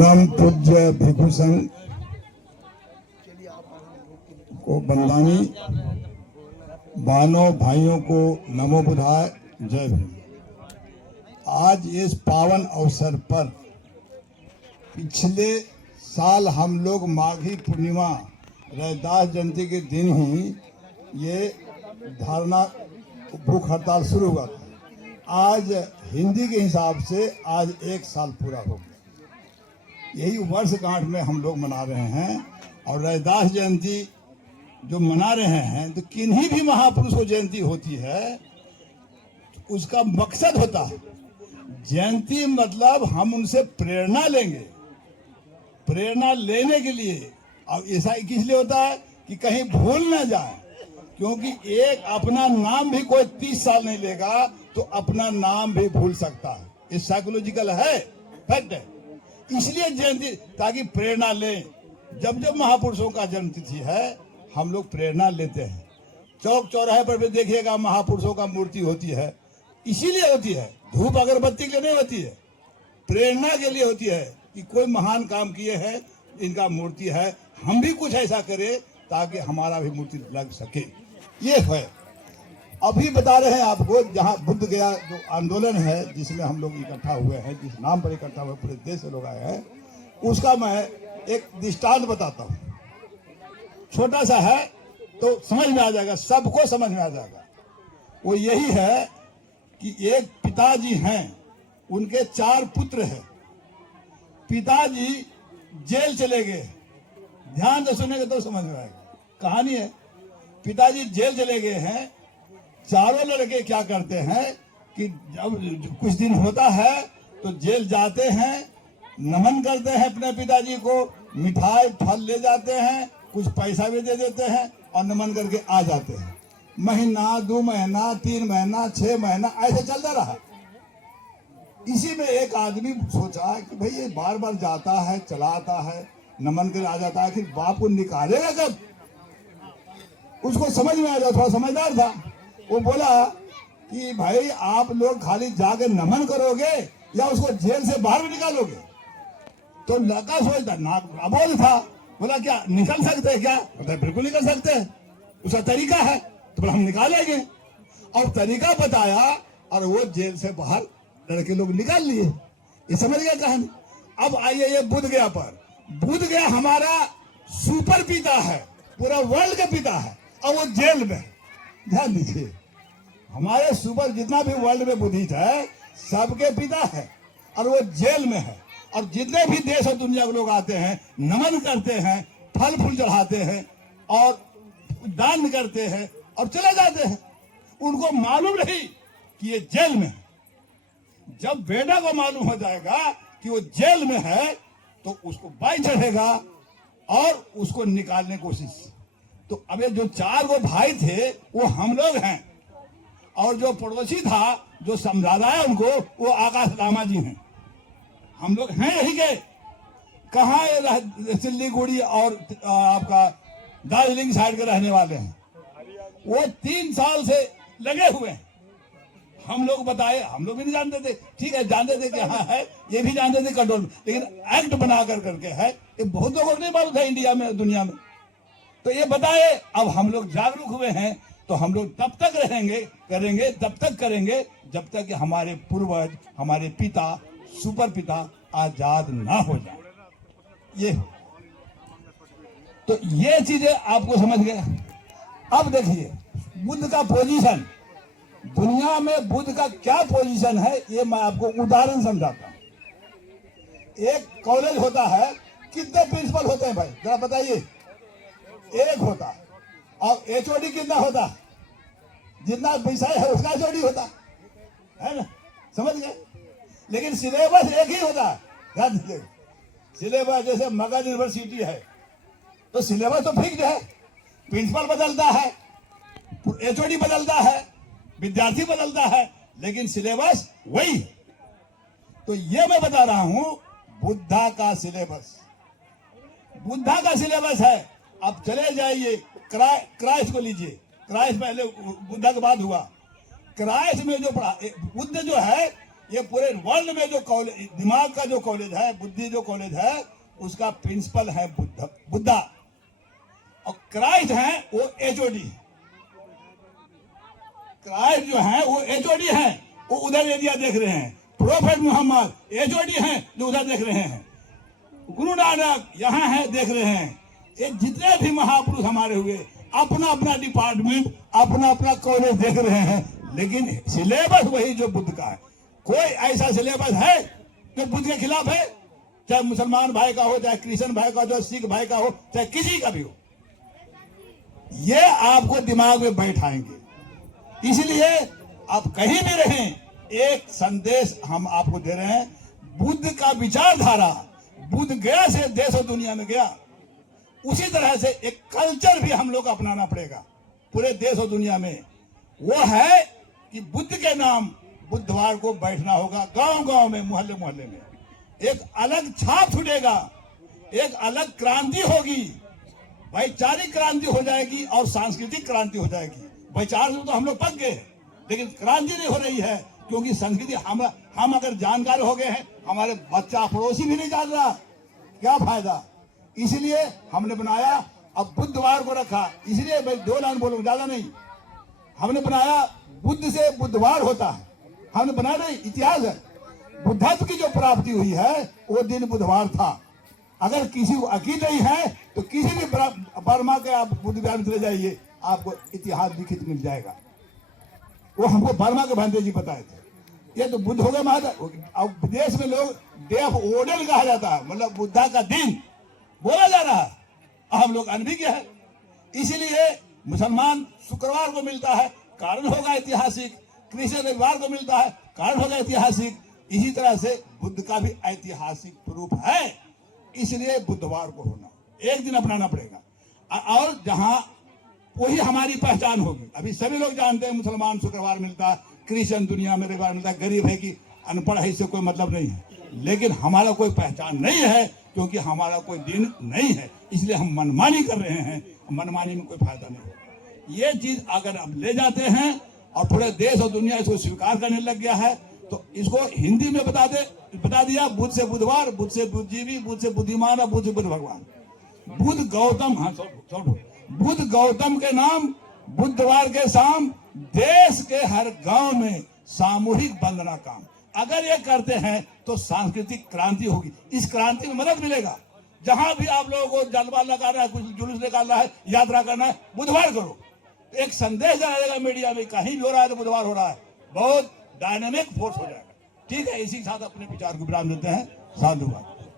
परम पूज्य भिक्षु संघ को बंदानी, बहनों भाइयों को नमो बुधाय, जय भीम। आज इस पावन अवसर पर पिछले साल हम लोग माघी पूर्णिमा रैदास जयंती के दिन ही ये धरना भूख हड़ताल शुरू हुआ था। आज हिंदी के हिसाब से आज 1 साल पूरा हो गया। यही वर्षगांठ में हम लोग मना रहे हैं। और रैदास जयंती जो मना रहे हैं तो किन्हीं भी महापुरुषों जयंती होती है तो उसका मकसद होता है, जयंती मतलब हम उनसे प्रेरणा लेंगे, प्रेरणा लेने के लिए। और ऐसा किस लिए होता है कि कहीं भूल ना जाए, क्योंकि एक अपना नाम भी कोई 30 साल नहीं लेगा तो अपना नाम भी भूल सकता है। ये साइकोलॉजिकल है, फैक्ट है। इसलिए जयंती, ताकि प्रेरणा लें। जब जब महापुरुषों का जन्मतिथि है हम लोग प्रेरणा लेते हैं। चौक चौराहे पर भी देखिएगा महापुरुषों का मूर्ति होती है, इसीलिए होती है, धूप अगरबत्ती के लिए नहीं होती है, प्रेरणा के लिए होती है कि कोई महान काम किए हैं, इनका मूर्ति है, हम भी कुछ ऐसा करें ताकि हमारा भी मूर्ति लग सके। ये है। अभी बता रहे हैं आपको, जहां बुद्ध गया जो आंदोलन है जिसमें हम लोग इकट्ठा हुए हैं, जिस नाम पर इकट्ठा हुए पूरे देश से लोग आए हैं, उसका मैं एक दृष्टांत बताता हूँ। छोटा सा है तो समझ में आ जाएगा, सबको समझ में आ जाएगा। वो यही है कि एक पिताजी हैं, उनके 4 पुत्र हैं। पिताजी जेल चले गए, ध्यान से सुनेंगे तो समझ में आएगा। कहानी है, पिताजी जेल चले गए हैं। चारों लड़के क्या करते हैं कि जब कुछ दिन होता है तो जेल जाते हैं, नमन करते हैं अपने पिताजी को, मिठाई फल ले जाते हैं, कुछ पैसा भी दे देते हैं और नमन करके आ जाते हैं। महीना, 2 महीना, 3 महीना, 6 महीना ऐसे चलता रहा। इसी में एक आदमी सोचा कि भाई ये बार बार जाता है, चला आता है, नमन कर आ जाता है, फिर बाप को निकालेगा कब? उसको समझ में आ जाता, थोड़ा समझदार था। वो बोला कि भाई आप लोग खाली जाके नमन करोगे या उसको जेल से बाहर भी निकालोगे? तो लड़का सोचता, नाबालिग था, बोला क्या निकल सकते हैं क्या? बोला बिल्कुल निकल सकते हैं, उसका तरीका है। तो बोला हम निकालेंगे, और तरीका बताया और वो जेल से बाहर लड़के लोग निकाल लिए। ये समझ गया कहानी। अब आइए ये बुद्ध गया पर। बुद्ध गया हमारा सुपर पिता है, पूरा वर्ल्ड का पिता है, और वो जेल में। ध्यान दीजिए, हमारे सुपर जितना भी वर्ल्ड में बुद्धिस्ट है सबके पिता है, और वो जेल में है। और जितने भी देश और दुनिया के लोग आते हैं, नमन करते हैं, फल फूल चढ़ाते हैं और दान करते हैं और चले जाते हैं। उनको मालूम नहीं कि ये जेल में है। जब बेटा को मालूम हो जाएगा कि वो जेल में है तो उसको बाई चढ़ेगा और उसको निकालने की कोशिश। तो अब ये जो 4 गो भाई थे वो हम लोग हैं, और जो पड़ोसी था जो समझाता है उनको, वो आकाश रामा जी हैं। हम लोग हैं यही के। कहाँ सिल्लीगुड़ी और आपका दार्जिलिंग साइड के रहने वाले हैं। वो 3 साल से लगे हुए हैं। हम लोग बताए, हम लोग भी नहीं जानते थे, ठीक है जानते थे कि हाँ है, ये भी जानते थे कंट्रोल, लेकिन एक्ट बना करके है, ये बहुत लोगों को नहीं मालूम था इंडिया में, दुनिया में। तो ये बताए, अब हम लोग जागरूक हुए हैं, तो हम लोग तब तक करेंगे तब तक करेंगे जब तक कि हमारे पूर्वज, हमारे पिता, सुपर पिता आजाद ना हो जाए। ये तो ये चीजें आपको समझ गए। अब देखिए बुद्ध का पोजीशन, दुनिया में बुद्ध का क्या पोजीशन है, ये मैं आपको उदाहरण समझाता हूं। एक कॉलेज होता है, कितने प्रिंसिपल होते हैं भाई जरा बताइए? 1 होता है। और HOD कितना होता है? जितना विषय है उसका HOD होता है ना, समझ गए? लेकिन सिलेबस एक ही होता है। ध्यान दीजिए, सिलेबस जैसे मगध यूनिवर्सिटी है तो सिलेबस तो फिक्स है, प्रिंसिपल बदलता है, HOD बदलता है, विद्यार्थी बदलता है, लेकिन सिलेबस वही है। तो ये मैं बता रहा हूं, बुद्धा का सिलेबस, बुद्धा का सिलेबस है। अब चले जाइए क्राइस्ट को लीजिए। क्राइस्ट पहले बुद्धा के बाद हुआ। क्राइस्ट में जो पढ़ा, बुद्ध जो है ये पूरे वर्ल्ड में जो कॉलेज, दिमाग का जो कॉलेज है, बुद्धि जो कॉलेज है, उसका प्रिंसिपल है बुद्धा, और क्राइस्ट है वो एचओडी। क्राइस्ट जो है वो एचओडी है, वो उधर एरिया देख रहे हैं। प्रोफेट मोहम्मद एचओडी हैं जो उधर देख रहे हैं। गुरु नानक यहाँ है देख रहे हैं। ये जितने भी महापुरुष हमारे हुए अपना अपना डिपार्टमेंट, अपना अपना कॉलेज देख रहे हैं, लेकिन सिलेबस वही जो बुद्ध का है। कोई ऐसा सिलेबस है जो बुद्ध के खिलाफ है? चाहे मुसलमान भाई का हो, चाहे क्रिश्चियन भाई का हो, चाहे सिख भाई का हो, चाहे किसी का भी हो, ये आपको दिमाग में बैठाएंगे। इसलिए आप कहीं भी रहें, एक संदेश हम आपको दे रहे हैं। बुद्ध का विचारधारा, बुद्ध गया से देश और दुनिया में गया, उसी तरह से एक कल्चर भी हम लोग को अपनाना पड़ेगा पूरे देश और दुनिया में। वो है कि बुद्ध के नाम बुधवार को बैठना होगा, गांव गांव में, मोहल्ले मोहल्ले में। एक अलग छाप छूटेगा, एक अलग क्रांति होगी, वैचारिक क्रांति हो जाएगी और सांस्कृतिक क्रांति हो जाएगी। वैचार से तो हम लोग पक गए, लेकिन क्रांति नहीं हो रही है, क्योंकि संस्कृति हम अगर जानकार हो गए हैं, हमारे बच्चा पड़ोसी भी नहीं जान रहा, क्या फायदा। इसलिए हमने बनाया, अब बुधवार को रखा, इसलिए मैं 2 लाइन बोलूंगा, ज्यादा नहीं। हमने बनाया बुद्ध से बुधवार होता है, हमने बनाया नहीं, इतिहास है। बुद्धत्व की जो प्राप्ति हुई है वो दिन बुधवार था। अगर किसी को अकील नहीं है तो किसी भी बर्मा के आप बुद्ध विहार में चले जाइए, आपको इतिहास लिखित मिल जाएगा। वो हमको बर्मा के भांते जी बताए थे। ये तो बुद्ध हो गए महाराज। अब विदेश में लोग डेफ ओडल कहा जाता है, मतलब बुद्धा का दिन बोला जा रहा है, हम लोग अनभिज्ञ है। इसीलिए मुसलमान शुक्रवार को मिलता है, कारण होगा ऐतिहासिक। क्रिश्चियन रविवार को मिलता है, कारण होगा ऐतिहासिक। इसी तरह से बुद्ध का भी ऐतिहासिक प्रूफ है, इसलिए बुधवार को होना, एक दिन अपनाना पड़ेगा। और जहां वही हमारी पहचान होगी। अभी सभी लोग जानते हैं मुसलमान शुक्रवार मिलता है, क्रिश्चियन दुनिया में रविवार मिलता है। गरीब है कि अनपढ़ है, इससे कोई मतलब नहीं है, लेकिन हमारा कोई पहचान नहीं है, क्योंकि हमारा कोई दिन नहीं है। इसलिए हम मनमानी कर रहे हैं, मनमानी में कोई फायदा नहीं होगा। ये चीज अगर हम ले जाते हैं और पूरे देश और दुनिया इसको स्वीकार करने लग गया है, तो इसको हिंदी में बता दिया, बुद्ध से बुधवार, बुद्ध से बुद्धिजीवी, बुद्ध से बुद्धिमान और बुद्ध से बुद्ध भगवान। बुद्ध गौतम, हाँ बुद्ध गौतम के नाम बुधवार के शाम देश के हर गांव में सामूहिक वंदना काम। अगर ये करते हैं तो सांस्कृतिक क्रांति होगी। इस क्रांति में मदद मिलेगा। जहां भी आप लोगों को जलवा लगाना है, कुछ जुलूस निकालना है, यात्रा करना है, बुधवार करो। एक संदेश जाएगा मीडिया में, कहीं भी हो रहा है तो बुधवार हो रहा है, बहुत डायनामिक फोर्स हो जाएगा। ठीक है, इसी के साथ अपने विचार को विराम देते हैं। साधुवाद।